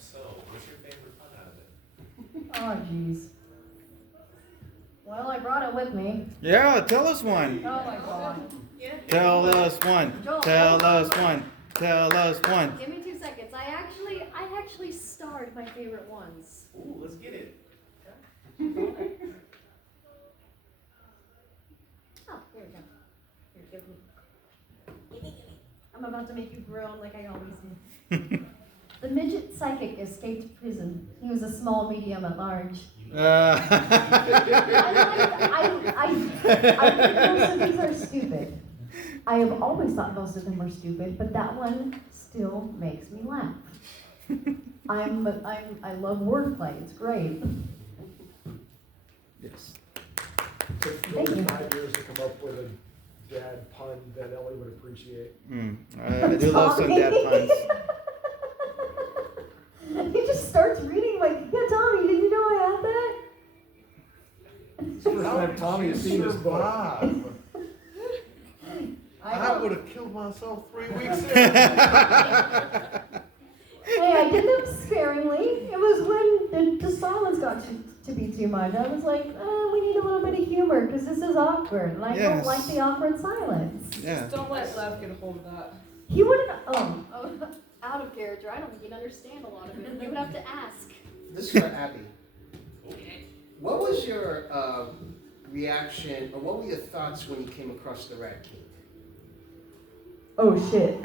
If so, what's your favorite pun out of it? Oh, jeez. Well, I brought it with me. Yeah, tell us one. Oh my god. Tell us one. Joel, Tell hold us on. one. Tell us one. Give me 2 seconds. I actually starred my favorite ones. Ooh, let's get it. Oh, here we go. Here, give me. I'm about to make you groan like I always do. The midget psychic escaped prison. He was a small medium at large. I think most of these are stupid. I have always thought most of them were stupid, but that one still makes me laugh. I love wordplay. It's great. Yes. Took Thank you. 5 years to come up with a dad pun that Ellie would appreciate. I do love some dad puns. He just starts reading like, yeah, Tommy, did you know I had that? It's the first time Tommy has seen this book. I would have killed myself 3 weeks ago. Hey, I did them sparingly. It was when the silence got to be too much. I was like, we need a little bit of humor because this is awkward. And I don't like the awkward silence. Yeah. Just don't let Lev get a hold of that. He wouldn't, out of character. I don't think he'd understand a lot of it. You would have to ask. This is for Abby. What was your reaction, or what were your thoughts when you came across the Rat King? Oh shit.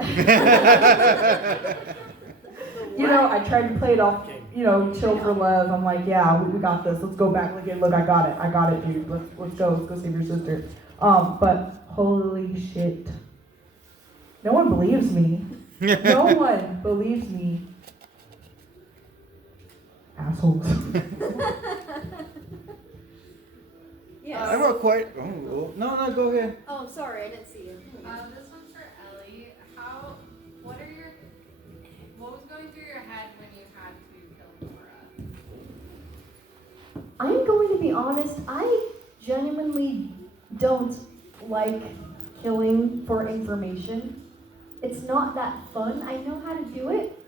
You know, I tried to play it off, chill for Lev. I'm like, yeah, we got this. Let's go back. Look, I got it, dude. Let's go save your sister. But holy shit. No one believes me. No one believes me. Assholes. Yes. I have a quite. Oh, no, go ahead. Oh, sorry, I didn't see you. This one's for Ellie. What was going through your head when you had to kill Nora? I'm going to be honest, I genuinely don't like killing for information. It's not that fun. I know how to do it.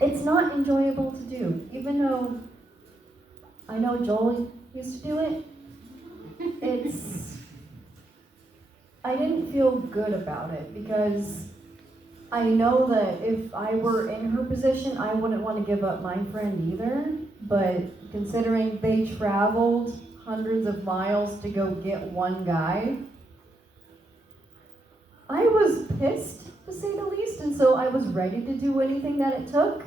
It's not enjoyable to do. Even though I know Joel used to do it, I didn't feel good about it because I know that if I were in her position, I wouldn't want to give up my friend either. But considering they traveled hundreds of miles to go get one guy, I was pissed, to say the least, and so I was ready to do anything that it took.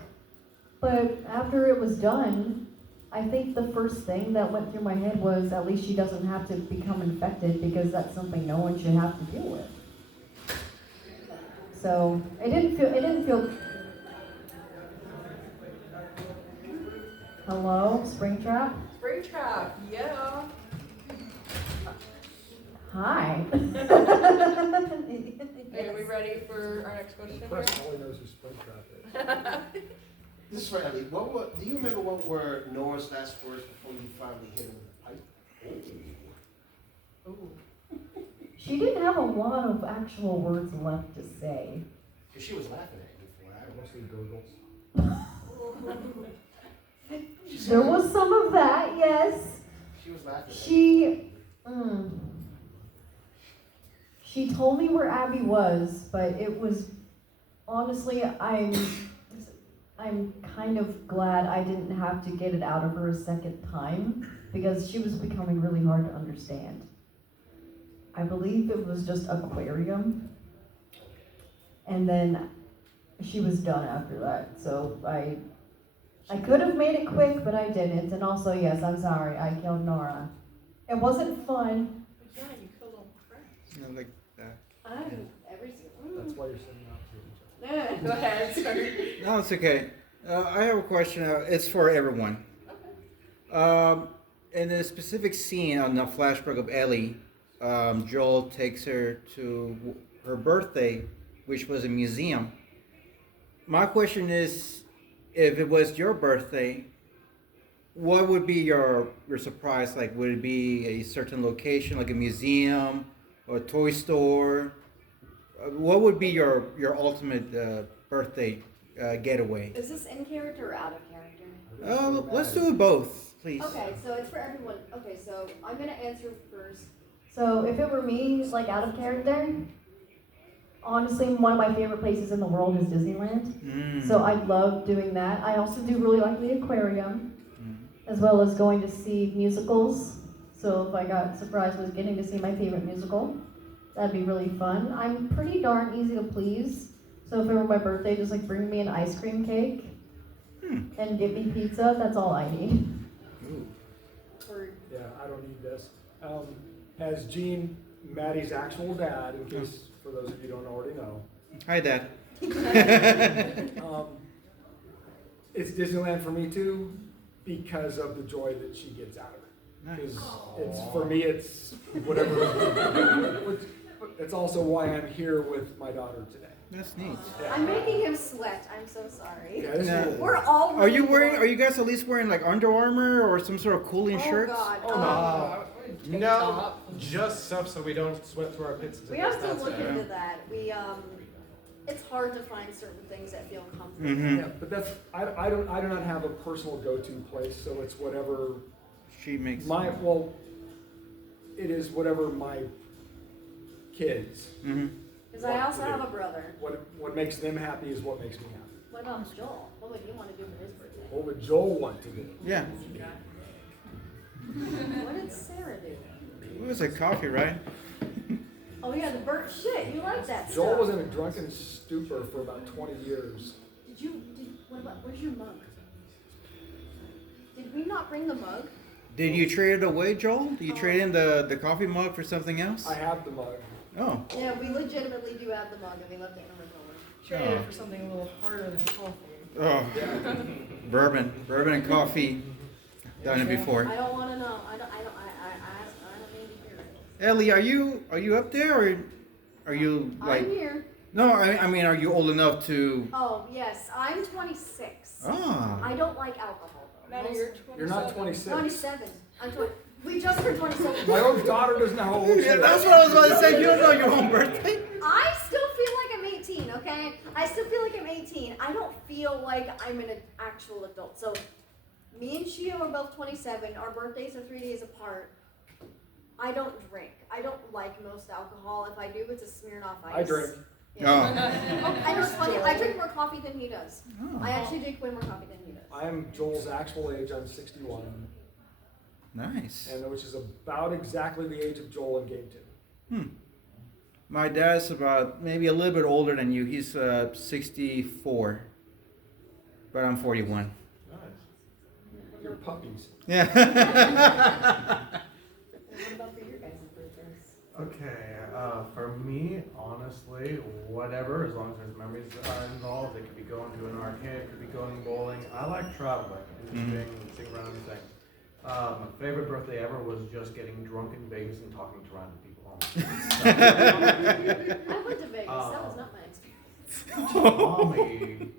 But after it was done, I think the first thing that went through my head was at least she doesn't have to become infected because that's something no one should have to deal with. So it didn't feel. Hello, Springtrap? Springtrap, yeah. Hi. Are we ready for our next question? The person only knows who Springtrap is. This is for Ellie. Do you remember what were Nora's last words before you finally hit him with a pipe? Ooh. She didn't have a lot of actual words left to say. Because she was laughing at you before. Mostly gurgles. There was some of that, yes. She was laughing at you. She told me where Abby was, but it was, honestly, I'm kind of glad I didn't have to get it out of her a second time because she was becoming really hard to understand. I believe it was just aquarium, and then she was done after that. So I could have made it quick, but I didn't. And also, yes, I'm sorry, I killed Nora. It wasn't fun. Yeah, you killed all friends. Like that. That's why you're sending out to each other. Go ahead, sorry. No, it's okay. I have a question. It's for everyone. In a specific scene on the flashback of Ellie, Joel takes her to her birthday, which was a museum. My question is, if it was your birthday, what would be your surprise? Like, would it be a certain location, like a museum or a toy store? What would be your ultimate birthday getaway. Is this in character or out of character? Let's do it both, please. Okay, so it's for everyone. Okay, so I'm gonna answer first. So if it were me, like out of character, honestly, one of my favorite places in the world is Disneyland. So I love doing that. I also do really like the aquarium, as well as going to see musicals. So if I got surprised with getting to see my favorite musical, that'd be really fun. I'm pretty darn easy to please. So if it were my birthday, just like bring me an ice cream cake and give me pizza. That's all I need. Or Yeah, I don't need this. As Gene, Maddie's actual dad, in case for those of you who don't already know, Hi, Dad. it's Disneyland for me too, because of the joy that she gets out of it. Nice. It's for me, it's whatever. It's also why I'm here with my daughter today. That's neat. I'm making him sweat. I'm so sorry. Yeah, this No. is- We're all. Are you really wearing? warm. Are you guys at least wearing like Under Armour or some sort of cooling Oh shirts? God. No, just stuff so we don't sweat through our pits. We have to That's look it. into that. It's hard to find certain things that feel comfortable. Mm-hmm. Yeah, but that's I do not have a personal go-to place, so it's whatever She makes. it is whatever my kids. Mm-hmm. Because I also have a brother. What makes them happy is what makes me happy. What about Joel? What would you want to do for his birthday? What would Joel want to do? Yeah. What did Sarah do? It was a coffee, right? Oh yeah, the bird. Shit, you like that Joel stuff. was in a drunken stupor for about 20 years. Where's your mug? Did we not bring the mug? Did you trade it away, Joel? Did you trade in the coffee mug for something else? I have the mug. Oh. Yeah, we legitimately do have the mug and we left it in the room. Traded it for something a little harder than coffee. Oh. Bourbon and coffee. Done it before. I don't want to know. I don't need to hear it. Ellie, are you up there or are you like? I'm here. No, I mean, are you old enough to? Oh yes, I'm 26. Ah. I don't like alcohol though. Maddie, you're 27. You're not 26. 27. I'm 20. We just turned 27. My own daughter doesn't know how old she Yeah, is. that's what I was about to say. You don't know your own birthday. I still feel like I'm 18, okay? I still feel like I'm 18. I don't feel like I'm an actual adult. So, me and Shio are both 27. Our birthdays are 3 days apart. I don't drink. I don't like most alcohol. If I do, it's a Smirnoff Ice. I drink. Yeah. Oh. I know it's funny. I drink more coffee than he does. Oh. I actually drink way more coffee than he does. I'm Joel's actual age. I'm 61. Nice. And which is about exactly the age of Joel in Game 2. My dad's about maybe a little bit older than you. He's 64, but I'm 41. Nice. You're puppies. Yeah. What about for your guys' birthdays? Okay, for me, honestly, whatever, as long as there's memories that are involved. It could be going to an arcade, it could be going bowling. I like traveling and sitting around and things. My favorite birthday ever was just getting drunk in Vegas and talking to random people. I went to Vegas. That was not my experience.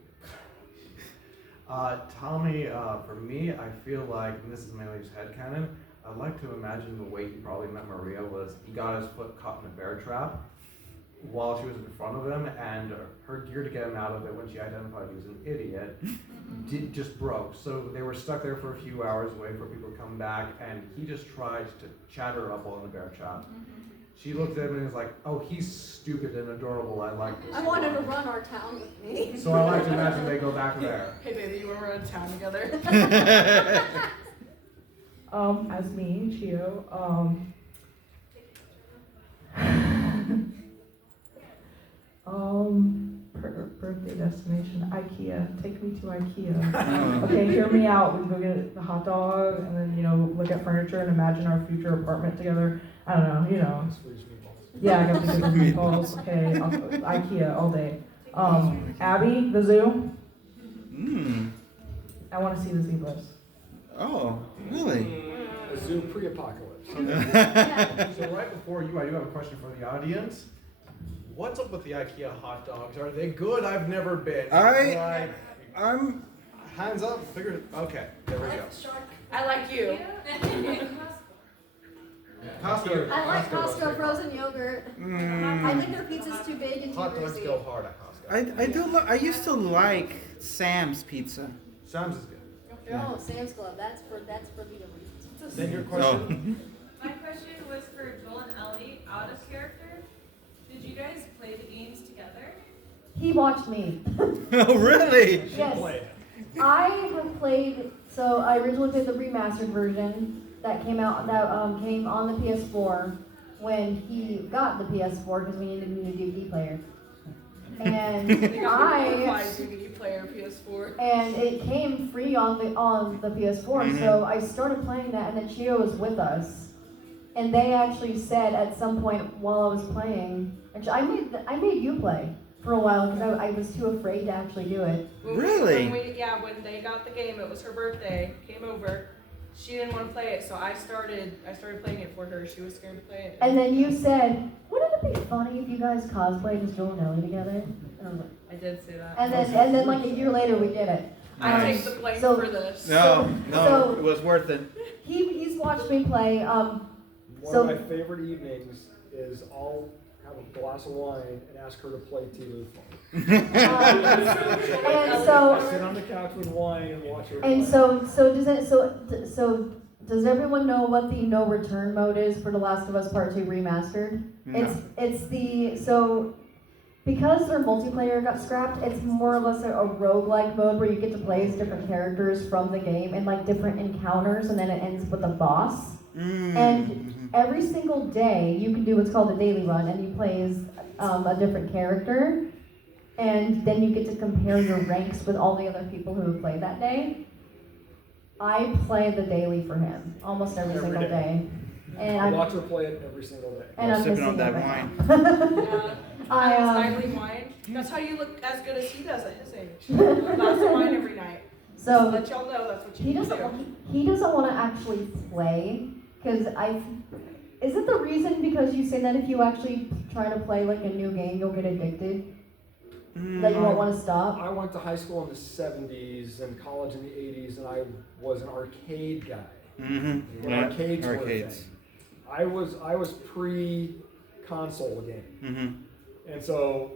Tommy, for me, I feel like, and this is mainly just headcanon, I'd like to imagine the way he probably met Maria was he got his foot caught in a bear trap while she was in front of him, and her gear to get him out of it when she identified he was an idiot just broke. So they were stuck there for a few hours waiting for people to come back, and he just tried to chat her up while in the bear trap. She looked at him and was like, "Oh, he's stupid and adorable. I like this." I wanted to run our town with me. So I like to imagine they go back there. Hey baby, you wanna run town together? As me, Chio, birthday destination, IKEA. Take me to IKEA. Okay, hear me out. We can go get the hot dog and then, look at furniture and imagine our future apartment together. I don't know, Swedish meatballs. Yeah, I got the good meatballs. Okay, IKEA all day. Abby, the zoo. I want to see the zebras. Oh, really? A zoo pre-apocalypse. So right before you, I do have a question for the audience. What's up with the IKEA hot dogs? Are they good? I've never been. I'm Hands up, figure it. Okay, there we go. I like you. Costco. I like was Costco pretty frozen yogurt. I think their pizza's too big and too hot dogs greasy. go hard at Costco. I used to like Sam's Pizza. Sam's is good. No, Sam's Club. That's for the elite. Then your question. My question was for Joel and Ellie, out of character. Did you guys play the games together? He watched me. Oh, really? Yes. Play. I have played. So I originally played the remastered version that came out. That came on the PS4 when he got the PS4 because we needed a new DVD player. And DVD player PS4. and it came free on the PS4. So I started playing that, and then Chio was with us, and they actually said at some point while I was playing, actually I made you play for a while because I was too afraid to actually do it. Really? When they got the game, it was her birthday. Came over. She didn't want to play it, so I started playing it for her. She was scared to play it. And then you said, "Wouldn't it be funny if you guys cosplayed as Joel and Ellie together?" And I was like, I did say that. and then like a year later we did it. I take the blame So- for this. No, So- it was worth it. He's watched me play. One So- of my favorite evenings is I'll have a glass of wine and ask her to play Tilu for me. And so I sit on the couch with wine and watch her And play. so does everyone know what the no return mode is for The Last of Us Part 2 remastered? No. So because their multiplayer got scrapped, it's more or less a roguelike mode where you get to play as different characters from the game and like different encounters, and then it ends with a boss. And every single day you can do what's called a daily run, and you play as a different character, and then you get to compare your ranks with all the other people who have played that day. I play the daily for him almost every Every single day. day. And I I'm, watch her play it every single day. and I'm Sipping missing on that it right wine. now. I, Nightly wine. That's how you look as good as he does at his age. A glass of wine every night. So Let y'all know that's what you he need to doesn't do. he doesn't want to actually play because is it the reason because you say that if you actually try to play like a new game you'll get addicted, that you won't want to stop? I went to high school in the 70s and college in the 80s, and I was an arcade guy. When Yeah. arcades were a Arcades. thing. I was pre-console game. And so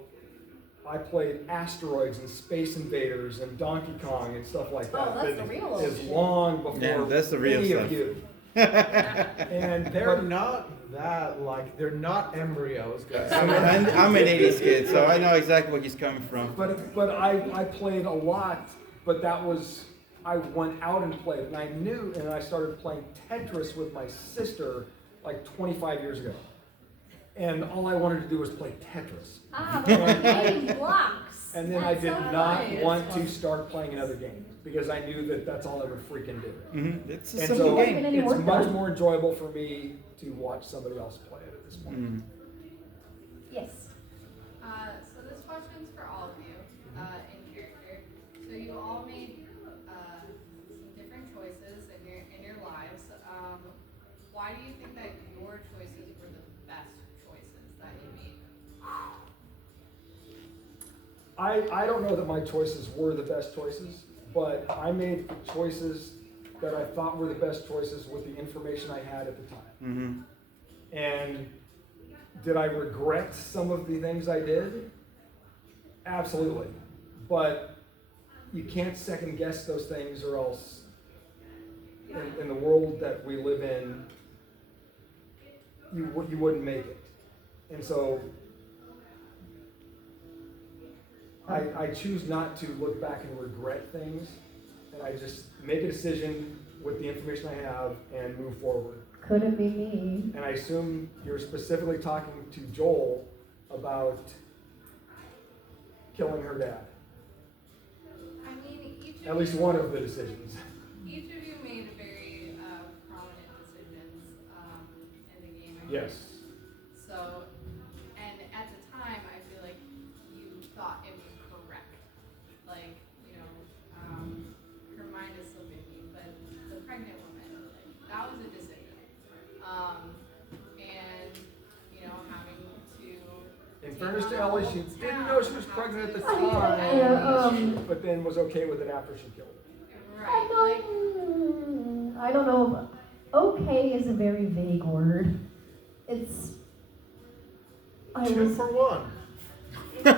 I played Asteroids and Space Invaders and Donkey Kong and stuff like that. Oh, that's that the real is shit. long before Yeah, that's the real any stuff. of you. And They're not that, like, they're not embryos, guys. I'm an 80s kid, so I know exactly where he's coming from. but I played a lot, but that was, I went out and played, and I knew, and I started playing Tetris with my sister like 25 years ago. And all I wanted to do was play Tetris. Ah, but we're getting blocks. And then I That's did so not nice. want to start playing another game because I knew that that's all I would freaking do. It's a And simple so game. Any it's work much done. more enjoyable for me to watch somebody else play it at this point. Yes. So this question's for all of you, in character. So you all made some different choices in your lives. Why do you think that your choices were the best choices that you made? I don't know that my choices were the best choices, but I made the choices that I thought were the best choices with the information I had at the time. And did I regret some of the things I did? Absolutely. But you can't second guess those things, or else in the world that we live in, you wouldn't make it. And so I choose not to look back and regret things, and I just make a decision with the information I have and move forward. Could it be me? And I assume you're specifically talking to Joel about killing her dad. I mean, At least one of the decisions. each of you made very prominent decisions in the game. Yes. So, and at the time, I feel like you thought it was correct. Like, you know, her mind is still thinking, but the pregnant woman, like, that was a decision. And, you know, having to. In take fairness to on a Ellie, whole she didn't town, know she was have pregnant at the to- time, but then was okay with it after she killed her. Right. Like, I don't know. Okay is a very vague word. It's. Two for one. Okay,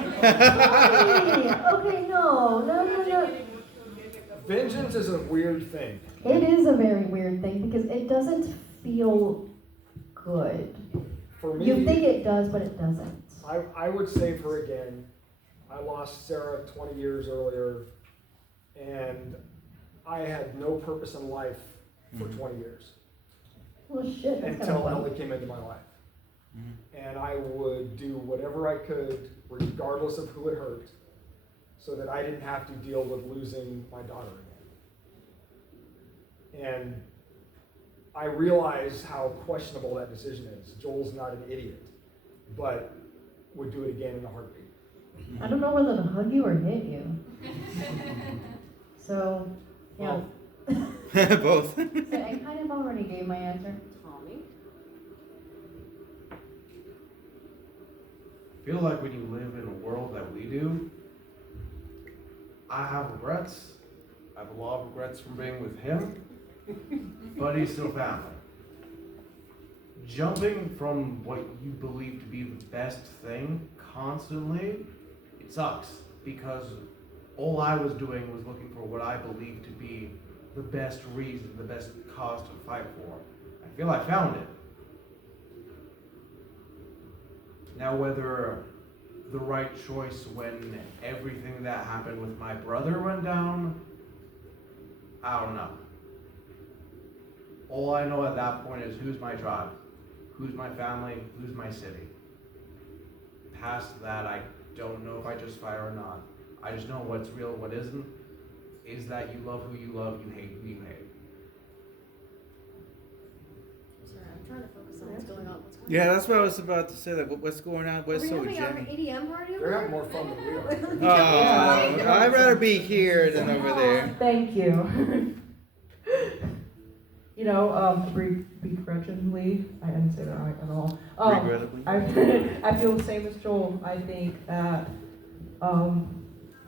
no. Vengeance is a weird thing. It is a very weird thing because it doesn't feel good. For me, You think it does, but it doesn't. I would save her again. I lost Sarah 20 years earlier, and I had no purpose in life for 20 years Well, shit, that's until kind of Ellie came into my life. And I would do whatever I could, regardless of who it hurt, so that I didn't have to deal with losing my daughter again. And I realize how questionable that decision is. Joel's not an idiot, but would do it again in a heartbeat. I don't know whether to hug you or hit you. So, yeah. Both. So I kind of already gave my answer. Tommy? I feel like when you live in a world that we do, I have regrets. I have a lot of regrets from being with him, but he's still family. Jumping from what you believe to be the best thing constantly, it sucks because all I was doing was looking for what I believe to be the best reason, the best cause to fight for. I feel I found it. Now, whether the right choice when everything that happened with my brother went down, I don't know. All I know at that point is who's my tribe, who's my family, who's my city. Past that, I don't know if I just fight or not. I just know what's real, what isn't. Is that you love who you love, you hate who you hate. Sorry, I'm trying to focus on what's going on. What's going Yeah, on? that's what I was about to say. Like, what's going on? What's Are we so having our jammy? EDM party over They're there? having more fun than we are. Oh, I'd rather be here than over there. Thank you. You know, begrudgingly, I didn't say that right at all. Regrettably. I feel the same as Joel. I think that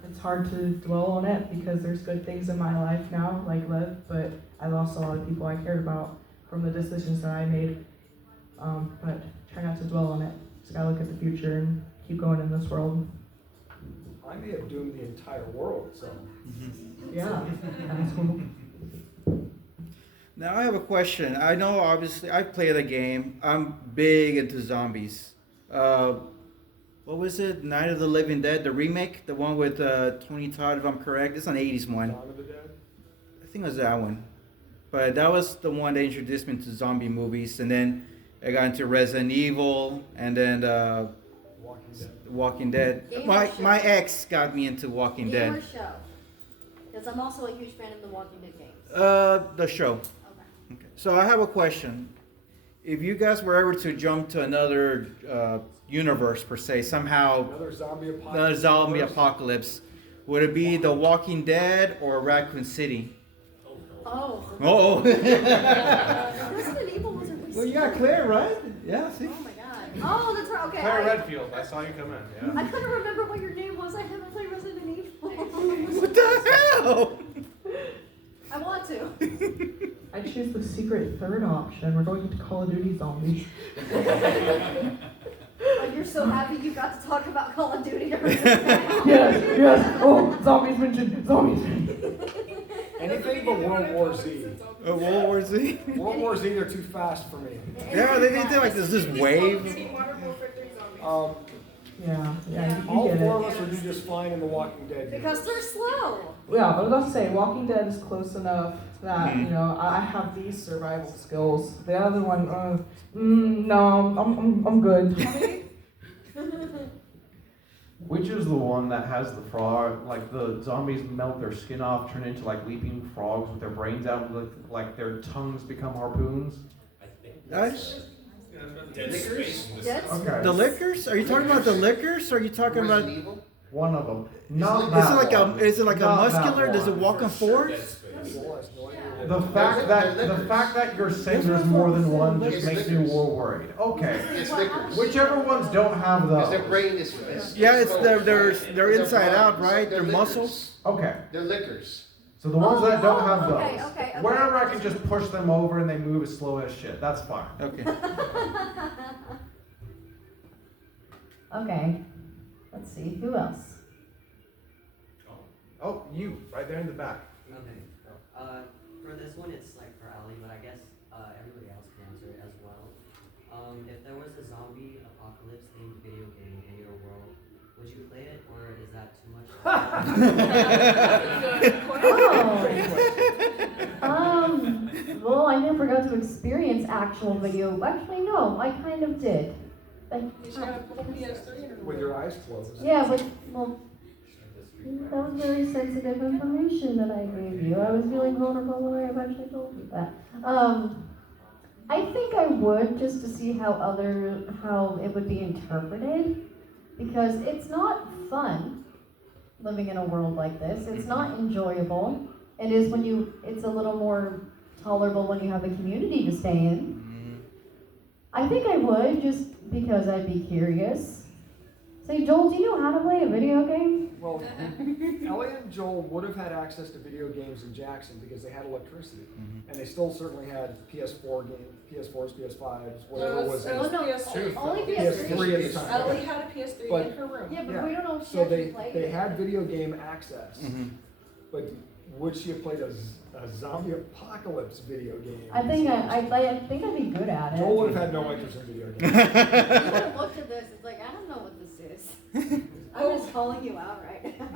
it's hard to dwell on it because there's good things in my life now, like Lev, but I lost a lot of people I cared about from the decisions that I made. But try not to dwell on it. Just gotta look at the future and keep going in this world. I may have doomed the entire world, so. Yeah, that's cool. Now I have a question. I know obviously I played the game. I'm big into zombies. What was it? Night of the Living Dead, the remake, the one with Tony Todd, if I'm correct. It's an '80s one. Dawn of the Dead? I think it was that one. But that was the one that introduced me to zombie movies, and then I got into Resident Evil, and then Walking Dead. Walking Dead. Game or My show? my ex got me into Walking Game or Dead. show? Because I'm also a huge fan of the Walking Dead games. The show. Okay. Okay. So I have a question. If you guys were ever to jump to another universe per se, somehow Another zombie apocalypse. another zombie universe? apocalypse, would it be The Walking Dead or Raccoon City? Oh. Oh. Resident Evil was a recent. Well, you got Claire, right? Yeah. See. Oh my god. Oh, that's right. Okay. Claire I Redfield, I saw you come in. Yeah. I couldn't remember what your name was. I haven't played Resident Evil. What the hell? I want to. I choose the secret third option. We're going into Call of Duty Zombies. Oh, you're so happy you got to talk about Call of Duty during this panel. Yes, yes. Oh, zombies mentioned. Zombies. Anything but World War Z. World War Z? World War Z, they're too fast for me. Yeah, they did like this wave. Yeah, you All get four of it. us would do just fine in The Walking Dead. Because they're slow. Yeah, I was about to say, Walking Dead is close enough that, you know, I have these survival skills. The other one, no, I'm good. Which is the one that has the frog, like the zombies melt their skin off, turn into like leaping frogs with their brains out, like their tongues become harpoons? I think That's Dead Space. Dead Okay. the lickers? Are you talking about the lickers? Or are you talking about? Resident Evil? One of them. Not Is that it like one. a? Is it like a Not that muscular? Does it one. walk on Dead fours? Space. Joel has no idea what The it is. fact that you're saying there's more than one just makes me more worried. Okay. It's liquors. Whichever ones don't have Because their those. brain is Yeah, it's exposed. they're inside body- out, right? they're They're liquors. muscles. Okay. They're liquors. So the ones that don't have okay, those. okay. Wherever I can just push them over and they move as slow as shit. That's fine. Okay. Okay. Let's see. Who else? Oh, you, right there in the back. Okay. For this one, it's like for Ali, but I guess everybody else can answer it as well. If there was a zombie apocalypse themed video game in your world, would you play it, or is that too much? Well, I never got to experience actual video. Actually, no, I kind of did. Like, She got a full PS3 in her With your eyes closed. yeah, but, well, that was very sensitive information that I gave you. I was feeling vulnerable when I eventually told you that. I think I would, just to see how it would be interpreted, because it's not fun living in a world like this. It's not enjoyable. It is it's a little more tolerable when you have a community to stay in. I think I would, just because I'd be curious. Say, Joel, do you know how to play a video game? Well, Ellie and Joel would have had access to video games in Jackson because they had electricity, and they still certainly had PS4 PS4s, PS5s, whatever was. PS2. Only PS3 at the time. Ellie had a PS3 But- in her room. Yeah, but we don't know if she So actually played they it. had video game access, but would she have played a zombie apocalypse video game? I think I'd be good at it. Joel would have had no interest in video games. You would have looked at this, it's like, I don't know what this is. I'm just calling you out right now.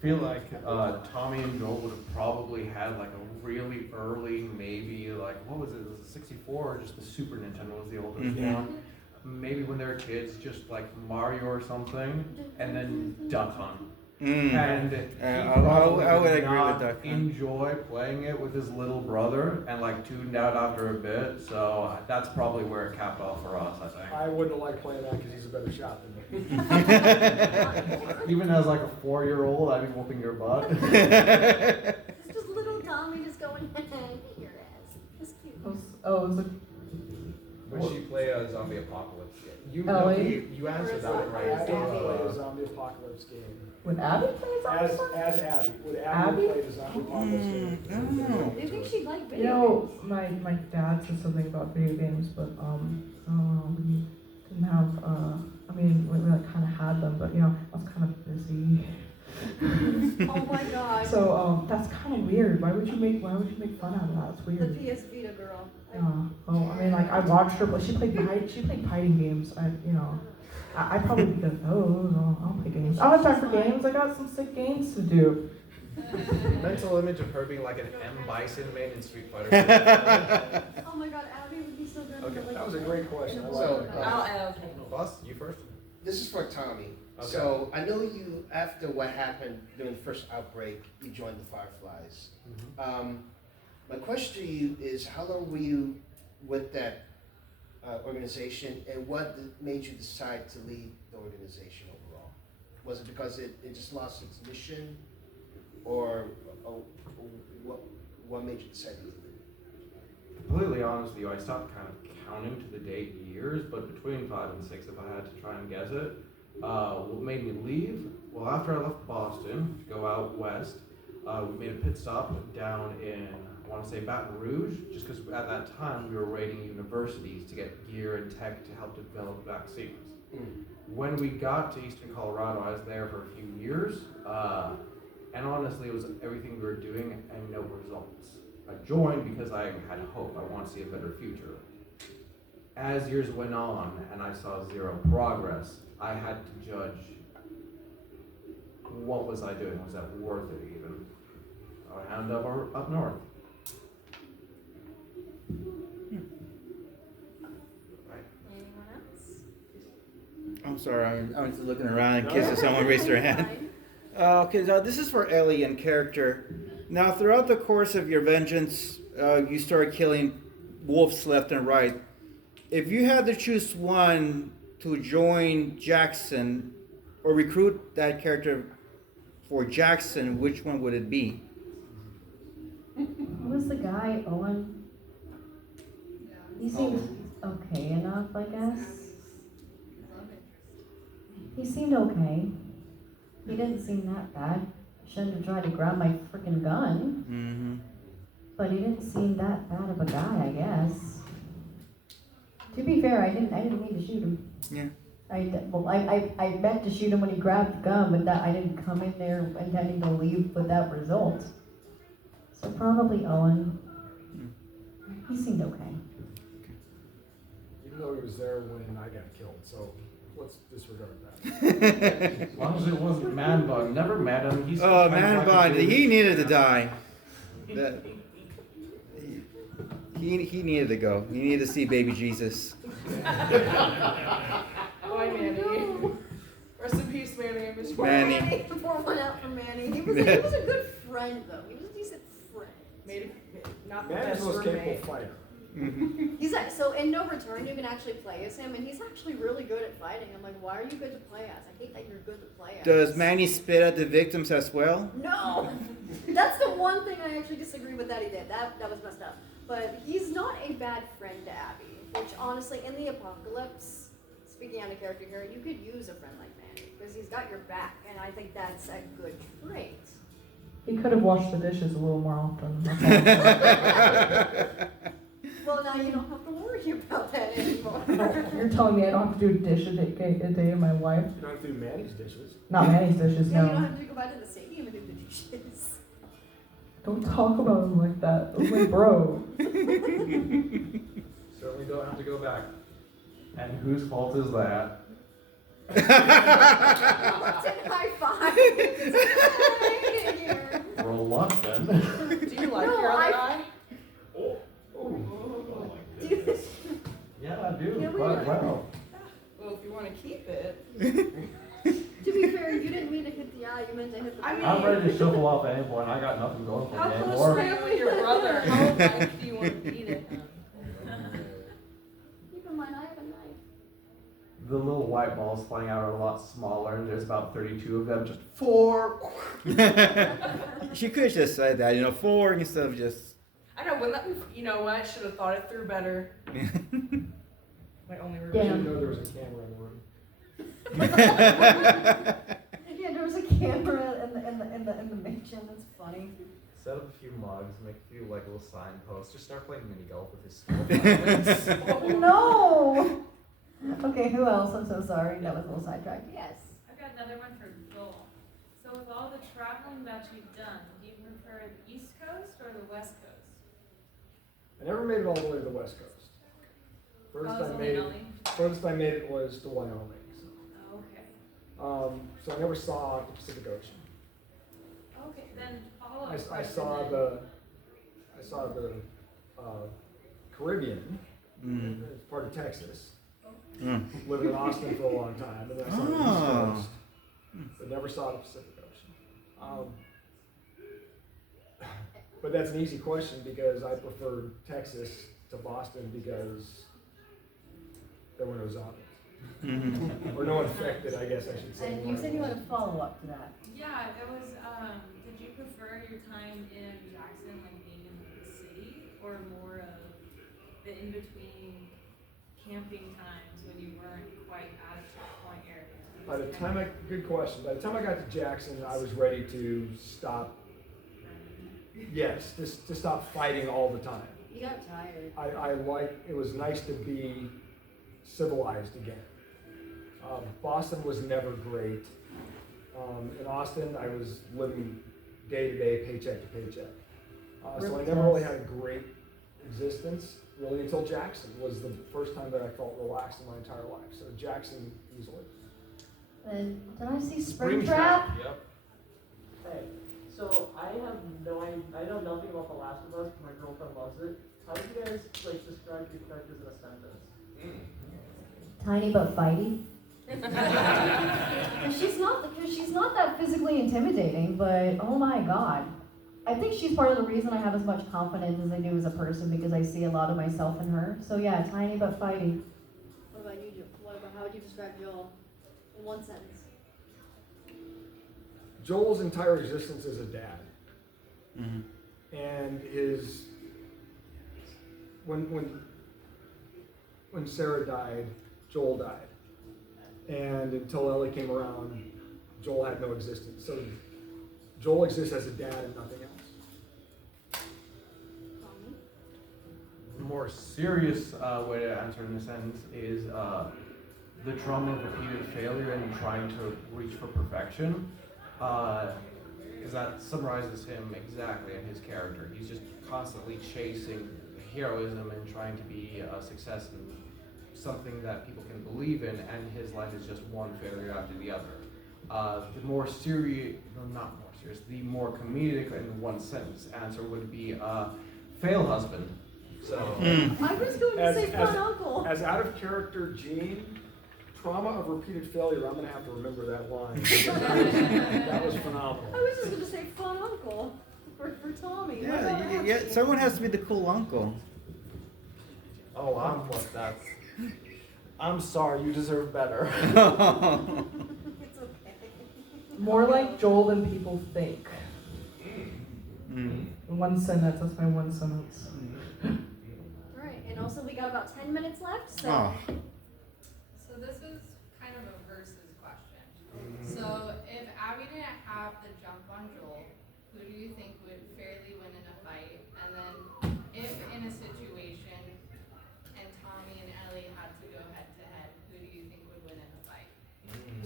I feel like Tommy and Joel would have probably had like a really early, maybe like, what was it? Was it 64 or just the Super Nintendo was the oldest one? Maybe when they were kids, just like Mario or something, and then Duck Hunt. And he probably I would did agree with not Duck Hunt. enjoy playing it with his little brother and like tuned out after a bit. So that's probably where it capped off for us, I think. I wouldn't have liked playing that because he's a better shot than me. Even as like a 4-year-old, I'd be whooping your butt. It's just little Tommy just going, your ass. It's cute. It was like, Would she play a zombie apocalypse game? You answered that one I right. did play a zombie apocalypse game. would Abby play As something? Abby. Would Abby Abby? play the zombie apocalypse game? I don't know. Do you think she'd like You video know, games? my dad said something about video games, but we didn't have I mean we like kind of had them, but you know I was kind of busy. Oh my gosh. So that's kind of weird. Why would you make fun out of that? It's The weird. PS Vita girl. Well, I mean, like I watched her, but she played fighting games. I probably be good. I'll play games. I don't have time for games. I got some sick games to do. Mental image of her being like an M. Bison main in Street Fighter. Oh my god, Abby would be so good. Okay, That was a great question. I So, like it. I'll add. Boss, you first. This is for Tommy. Okay. So I know you, after what happened during the first outbreak, you joined the Fireflies. My question to you is, how long were you with that organization, and what made you decide to leave the organization overall? Was it because it just lost its mission, or what made you decide to leave it? Completely honest with you, I stopped kind of counting to the date years, but between 5 and 6, if I had to try and guess it. What made me leave? Well, after I left Boston to go out west, we made a pit stop down in, I want to say Baton Rouge, just because at that time we were raiding universities to get gear and tech to help develop vaccines. When we got to Eastern Colorado, I was there for a few years, and honestly, it was everything we were doing and no results. I joined because I had hope. I want to see a better future. As years went on and I saw zero progress, I had to judge what was I doing. Was that worth it even? I ended up north. Anyone else? I'm sorry, I'm just looking around in case if someone raised their hand. Okay, so this is for Ellie in character. Now, throughout the course of your vengeance, you start killing wolves left and right. If you had to choose one to join Jackson or recruit that character for Jackson, which one would it be? Who was the guy, Owen? He seemed okay enough, I guess. He seemed okay. He didn't seem that bad. Shouldn't have tried to grab my freaking gun. But he didn't seem that bad of a guy, I guess. To be fair, I didn't mean to shoot him. Yeah. I meant to shoot him when he grabbed the gun, but that I didn't come in there intending to leave with that result. So probably Owen. He seemed okay. Even though he was there when I got killed, so let's disregard that. As long as it wasn't Man Bun. Never met him. He's Oh, Man Bun, he needed to die. That, he needed to go. He needed to see baby Jesus. Bye, Manny. No. Rest in peace, Manny. I miss you. Manny. Pour one out for Manny. He was a good friend, though. He was a decent friend. Not the Manny's best the most capable roommate. fighter. He's like, so in No Return, you can actually play as him, and he's actually really good at fighting. I'm like, why are you good to play as? I hate that you're good to play as. Does Manny spit at the victims as well? No! That's the one thing I actually disagree with that he did. That was messed up. But he's not a bad friend to Abby, which honestly, in the apocalypse, speaking out of character here, you could use a friend like Manny, because he's got your back, and I think that's a good trait. He could have washed the dishes a little more often. Well, now you don't have to worry about that anymore. You're telling me I don't have to do a dish a day in my life? You don't have to do Manny's dishes. Not Manny's dishes, Yeah, you don't no. have to go back to the stadium and do the dishes. Don't talk about him like that. That's my bro. Certainly don't have to go back. And whose fault is that? Reluctant high five. Here. Reluctant. Do you like No, your other I- eye? Dude, Yeah, I do. Yeah, we Quite are. well. Well, if you want to keep it. to be fair, you didn't mean to hit the eye, you meant to hit the I mean- I'm ready to shuffle off at any point. I got nothing going for How me close anymore. are you with your brother? How like do you want to beat it? Keep in mind, I have a knife. The little white balls flying out are a lot smaller, and there's about 32 of them. Just 4. She could have just said that, 4 instead of just. I know, when that, you know what? I should have thought it through better. My only I revenge. didn't know there was a camera in the room. Yeah, there was a camera in the mansion. That's funny. Set up a few mugs, make a few like little signposts. Just start playing mini golf with his Oh, no. Okay, who else? I'm so sorry. That was a little sidetracked. Yes. I've got another one for Joel. So with all the traveling that you've done, do you prefer the East Coast or the West Coast? I never made it all the way to the West Coast. Furthest Oh, I it's made only it. Furthest I made it was to Wyoming. Oh, okay. So I never saw the Pacific Ocean. Okay, then follow up I question saw then. the Caribbean. Mm. It's part of Texas. Mm. Lived in Austin for a long time, and then I saw the East Oh. Coast, but never saw the Pacific Ocean. But that's an easy question because I preferred Texas to Boston because there were no zombies. Or no infected, I guess I should say. And you said you had a follow-up to that. Yeah, that was, did you prefer your time in Jackson, like being in the city, or more of the in-between camping times when you weren't quite at a checkpoint area? Good question. By the time I got to Jackson, I was ready to stop. Yes, just to stop fighting all the time. You got tired. It was nice to be civilized again. Boston was never great. In Austin, I was living day to day, paycheck to paycheck. So I never really had a great existence, really, until Jackson was the first time that I felt relaxed in my entire life. So Jackson easily. And did I see Springtrap? Yep. Hey, so I know nothing about The Last of Us, but my girlfriend loves it. How do you guys describe your characters in a sentence? Tiny but fighty. And she's not that physically intimidating, but oh my god. I think she's part of the reason I have as much confidence as I do as a person because I see a lot of myself in her. So yeah, tiny but fighty. What about you, Joel? How would you describe Joel in one sentence? Joel's entire existence is a dad. Mm-hmm. And when Sarah died, Joel died. And until Ellie came around, Joel had no existence. So Joel exists as a dad and nothing else. The more serious way to answer in a sentence is the trauma of repeated failure and trying to reach for perfection, because that summarizes him exactly in his character. He's just constantly chasing heroism and trying to be a success and something that people can believe in, and his life is just one failure after the other. The more serious, no, not more serious, the more comedic in one sentence answer would be fail husband. So I was going to say fun uncle. As out of character Gene, trauma of repeated failure, I'm gonna have to remember that line. That was phenomenal. I was just going to say fun uncle for Tommy. What about Yeah, Abby? someone has to be the cool uncle. Oh, I'm sorry, you deserve better. It's okay. More like Joel than people think. Mm. One sentence, that's my one sentence. Alright, and also we got about 10 minutes left, so. Oh. So this is kind of a versus question. So if Abby didn't have the jump on Joel, who do you think would fairly win in a fight? And then if in a situation and Tommy and Ellie had to go head to head, who do you think would win in a fight?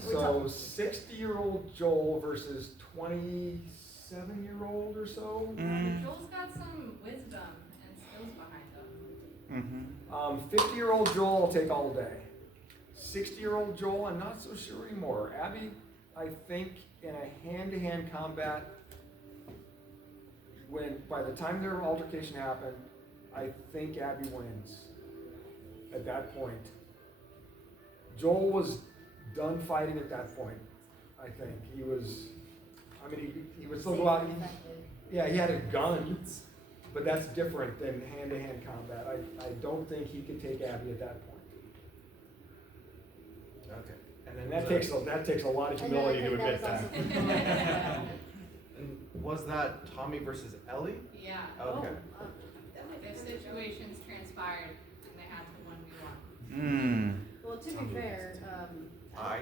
So 60-year-old Joel versus 27-year-old or so. Joel's got some wisdom and skills behind him. 50-year-old Joel will take all day. 60-year-old Joel, I'm not so sure anymore. Abby, I think in a hand-to-hand combat, by the time their altercation happened, I think Abby wins at that point. Joel was done fighting at that point, I think. He was still go out, he had a gun, but that's different than hand-to-hand combat. I don't think he could take Abby at that point. Okay. And then that takes a lot of humility to admit that. And was that Tommy versus Ellie? Yeah. Okay. If situations transpired and they had to 1v1. Well, to be fair, I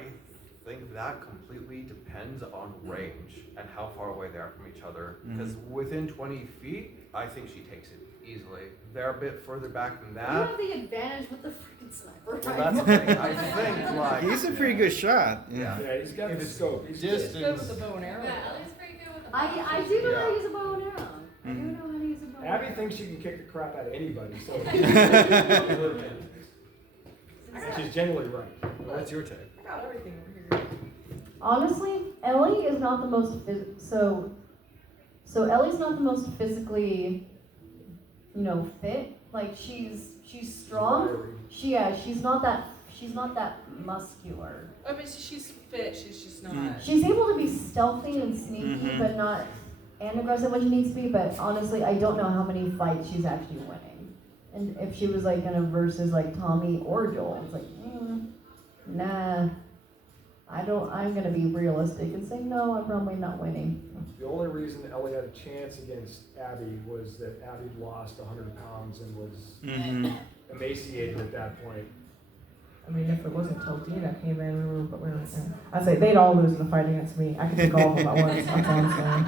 think that completely depends on range and how far away they are from each other. Because within 20 feet, I think she takes it easily. They're a bit further back than you that. have the advantage with the freaking sniper Well, rifle. that's the thing. I think, like, He's a pretty good shot. Yeah, he's got If the it's scope. He's distance- Good with the bow and arrow. Yeah, Ellie's pretty good with the I do know how to use a bow and arrow. I do know how to use a bow and arrow. Abby thinks she can kick the crap out of anybody, so. She's generally right. What's your take? I got everything over here. Honestly, Ellie is not the most so Ellie's not the most physically, fit. Like she's strong. She's not that muscular. I mean, she's fit, she's just not. She's able to be stealthy and sneaky, but not and aggressive when she needs to be. But honestly, I don't know how many fights she's actually winning. And if she was like gonna versus like Tommy or Joel, it's like, nah. I'm gonna be realistic and say no. I'm probably not winning. The only reason Ellie had a chance against Abby was that Abby lost 100 pounds and was emaciated at that point. I mean, if it wasn't till Dina came in, we were I'd say they'd all lose in the fight against me. I could take all of them at once. That's all I'm saying.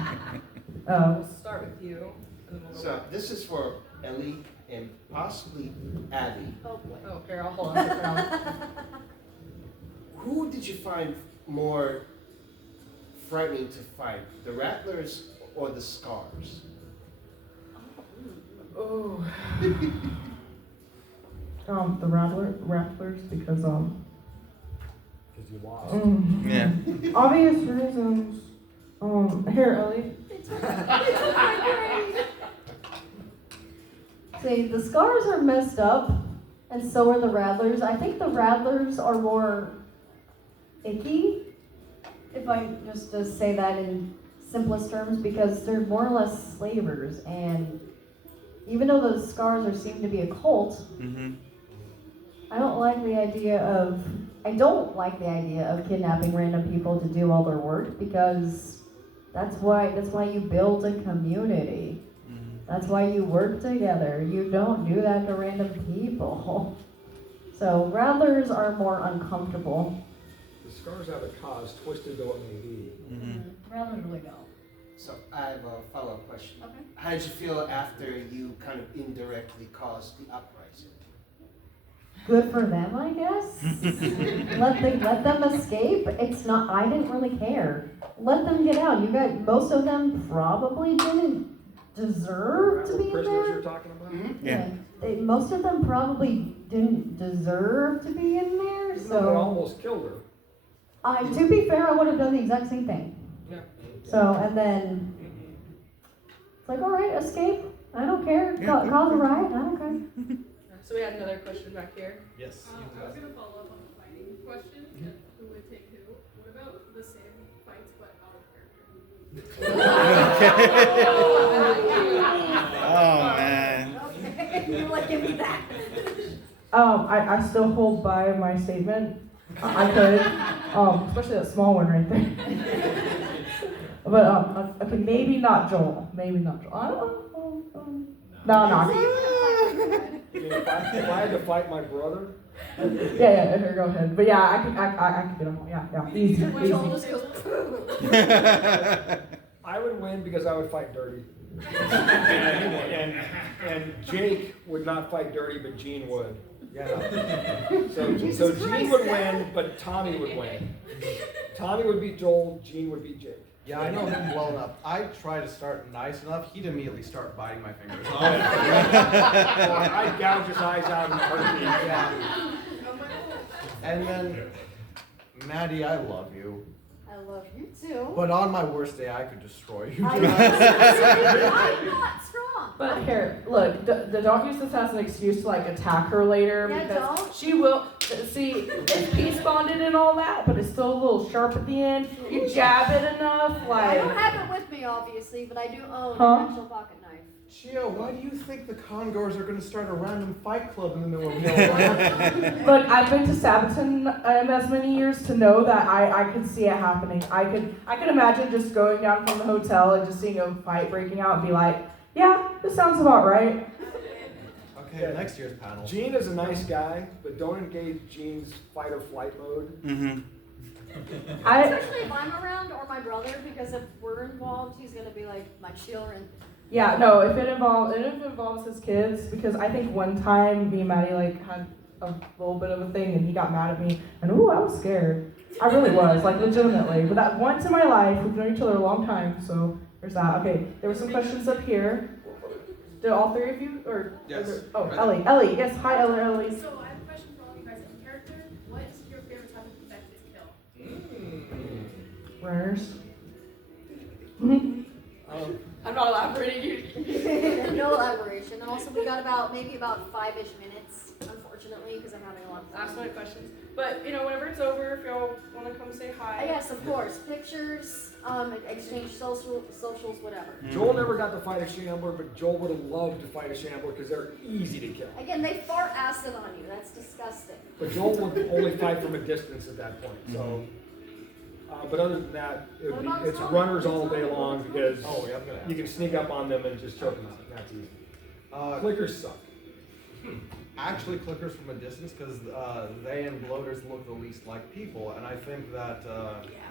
We'll start with you. And then we'll go So this is for Ellie and possibly Abby. Oh boy. Oh, here, I'll hold on to the ground. Who did you find more frightening to fight, the Rattlers or the Scars? Oh. The Rattlers, because Because you lost. Yeah. obvious reasons. Here, Ellie. It's okay. See, the Scars are messed up, and so are the Rattlers. I think the Rattlers are more icky, if I just to say that in simplest terms, because they're more or less slavers, and even though the Scars seem to be a cult, I don't like the idea of kidnapping random people to do all their work, because that's why you build a community. That's why you work together. You don't do that to random people. So Rattlers are more uncomfortable. The Scars have a cause, twisted though it may be. Rattlers really don't. So I have a follow-up question. Okay. How did you feel after you kind of indirectly caused the uprising? good for them, I guess. let them escape. It's not. I didn't really care. Let them get out. You got most of them probably didn't deserve to be in prisoners there. you're talking about? Yeah. Most of them probably didn't deserve to be in there. Even though they So, almost killed her. to be fair, I would have done the exact same thing. Yeah. So, and then it's like, all right, escape. I don't care. Yeah. Cause a riot. I don't care. So we had another question back here. Yes. I was gonna follow up on the fighting question. Who would take who? What about the same fights but out of character? Oh man. Okay, you're like, give me that. I still hold by my statement. I could, especially that small one right there. But okay, maybe not Joel. Maybe not Joel. I don't know. No. If I had to fight my brother, Yeah. Here, go ahead. But yeah, I could get them all. Yeah. Easy. Joel just goes, pooh. I would win because I would fight dirty. and Jake would not fight dirty, but Gene would. Yeah. So Gene would win, but Tommy would win. Tommy would beat Joel, Gene would beat Jake. Yeah, I know him well enough. I try to start nice enough, he'd immediately start biting my fingers off. I'd gouge his eyes out in a heartbeat. Yeah. And then, Maddie, I love you. I love you too. But on my worst day, I could destroy you. I'm not strong. But here, look, don't use this as an excuse to like attack her later Yeah, because don't. she will. See, it's peace bonded and all that, but it's still a little sharp at the end. You jab it enough, I like. don't have it with me, obviously, but I do own Huh? an actual pocket knife. Chia, why do you think the congoers are going to start a random fight club in the middle of nowhere? Look, I've been to Saboten as many years to know that I could see it happening. I could imagine just going down from the hotel and just seeing a fight breaking out and be like, yeah, this sounds about right. Okay, next year's panel. Gene is a nice guy, but don't engage Gene's fight or flight mode. Mm-hmm. Especially if I'm around or my brother, because if we're involved, he's gonna be like my children. Yeah, no, if it involves his kids, because I think one time me and Maddie like had a little bit of a thing and he got mad at me and ooh, I was scared. I really was, like legitimately. But that once in my life, we've known each other a long time, so there's that. Okay, there were some questions up here. Did all three of you or Yes. Oh, Ellie, yes, hi Ellie. So I have a question for all of you guys in character. What is your favorite type of effective kill? Runners. I'm not elaborating. No elaboration. And also, we got maybe about 5-ish minutes, unfortunately, because I'm having a lot of fun. Ask my questions. But whenever it's over, if y'all want to come say hi. Yes, of course. Pictures, exchange socials, whatever. Joel never got to fight a shambler, but Joel would have loved to fight a shambler because they're easy to kill. Again, they fart acid on you. That's disgusting. But Joel would only fight from a distance at that point. So, but other than that, it's runners all day long because you can sneak up on them and just choke them out. That's easy. Clickers suck. Actually, clickers from a distance because they and bloaters look the least like people, and I think that.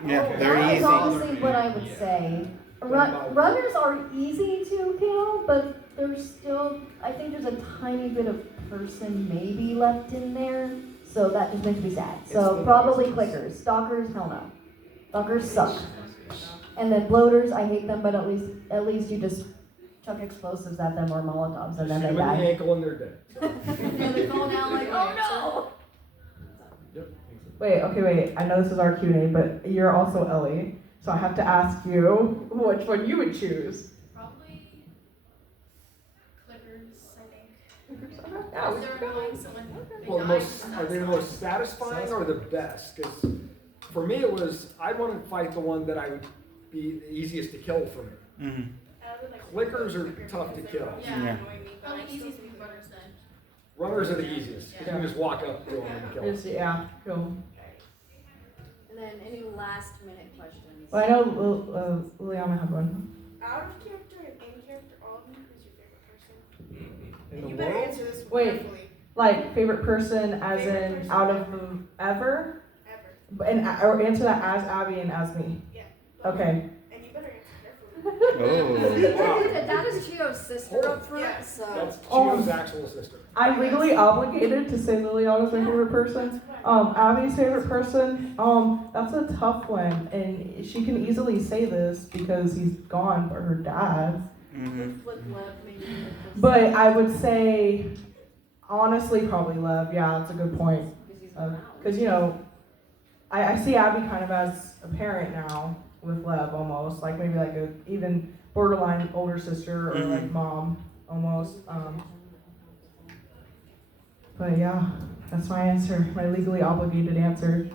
Yeah, they're That is easy. honestly what I would say. Runners are easy to kill, but there's still, I think there's a tiny bit of person maybe left in there, so that just makes me sad. So probably clickers. Stalkers, hell no. Stalkers suck. And then bloaters, I hate them, but at least you just chuck explosives at them or Molotovs and then Shoot they them in the die. ankle and they're dead. And they fall down like, oh no! Wait. I know this is our Q&A, but you're also Ellie, so I have to ask you which one you would choose. Probably clickers, I think. Yeah, we They're annoying, so when they Well, die, are they the most satisfying or the best? Because for me, it was, I'd want to fight the one that I would be the easiest to kill for me. Mm-hmm. Clickers are tough to kill. Yeah. Probably easiest to be runners then. Runners are the easiest. You can just walk up to them and kill them. Yeah, cool. And then any last minute questions? Well, I know Liliana had one. Out of character and in character, all of you, who's your favorite person? In the You better world? answer this Wait. carefully. Like favorite person as Favorite in person. out of the ever? Ever. Or answer that as Abby and as me. Yeah. Okay. And you better answer carefully. Oh. That is Chio's sister up front, Yeah. so. That's Chio's actual sister. I'm legally obligated to say Liliana's my favorite person. Abby's favorite person, that's a tough one, and she can easily say this because he's gone, but her dad. Mm-hmm. With love, maybe. But I would say, honestly, probably Lev. Yeah, that's a good point. Because, you know, I see Abby kind of as a parent now with Lev almost, like maybe like a even borderline older sister or like mom almost. But yeah, that's my answer, my legally obligated answer.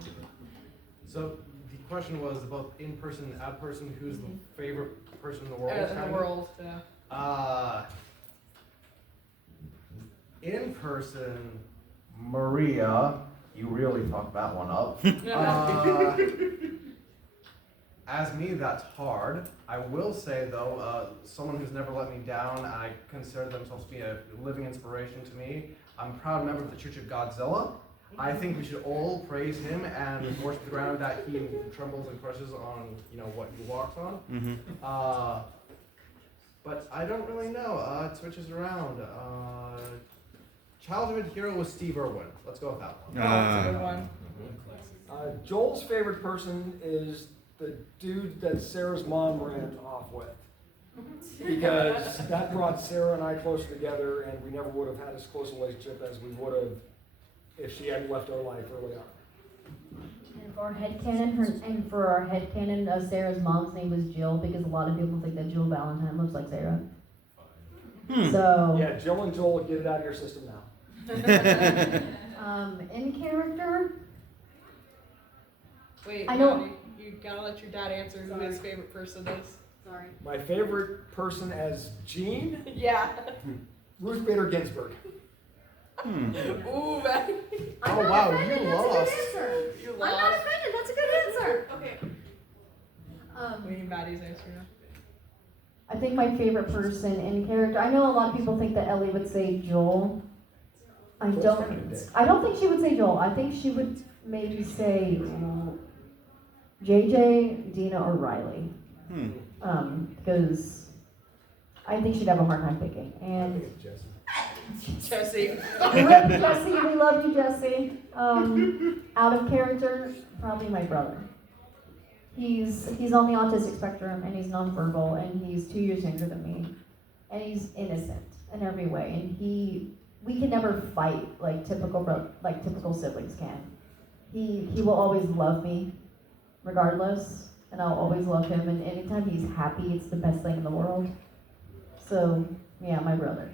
So the question was about in person, out person. Who's the favorite person in the world? In the world, yeah. In person, Maria. You really fucked that one up. As me, that's hard. I will say though, someone who's never let me down, I consider themselves to be a living inspiration to me. I'm a proud member of the Church of Godzilla. I think we should all praise him and worship the ground that he trembles and crushes on, you know, what he walks on. Mm-hmm. But I don't really know. It switches around. Childhood hero was Steve Irwin. Let's go with that one. That's a good one. Joel's favorite person is the dude that Sarah's mom ran off with. Because that brought Sarah and I closer together, and we never would have had as close a relationship as we would have if she hadn't left our life early on. And for our headcanon, Sarah's mom's name was Jill because a lot of people think that Jill Valentine looks like Sarah. So Yeah, Jill and Joel, get it out of your system now. In character, Wait, I know. you gotta let your dad answer who his favorite person is. Sorry. My favorite person as Jean, Yeah. Ruth Bader Ginsburg. Ooh, man. Oh wow, you lost. You I'm not lost. offended, that's a good answer. Okay. We need Maddie's answer now. I think my favorite person in character. I know a lot of people think that Ellie would say Joel. I don't think she would say Joel. I think she would maybe say JJ, Dina, or Riley. Because I think she'd have a hard time picking. And Jesse. Rip Jesse, we love you, Jesse. Out of character, probably my brother. He's on the autistic spectrum, and he's nonverbal, and he's 2 years younger than me, and he's innocent in every way. And we can never fight like typical siblings can. He will always love me, regardless, and I'll always love him. And anytime he's happy, it's the best thing in the world. So yeah, my brother.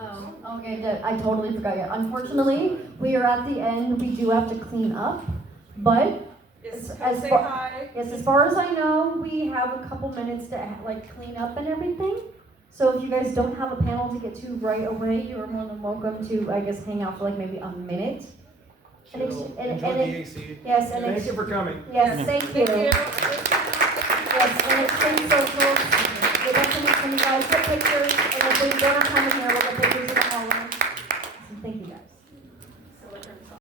Oh, okay, I totally forgot you. Unfortunately, we are at the end. We do have to clean up, but as far as I know, we have a couple minutes to clean up and everything. So if you guys don't have a panel to get to right away, you are more than welcome to, I guess, hang out for maybe a minute. Enjoy the AC. Yes, and Thank you for coming. Yes, thank you. Yes, and exchange socials. We'll definitely send you guys get pictures, and if we don't have time in here,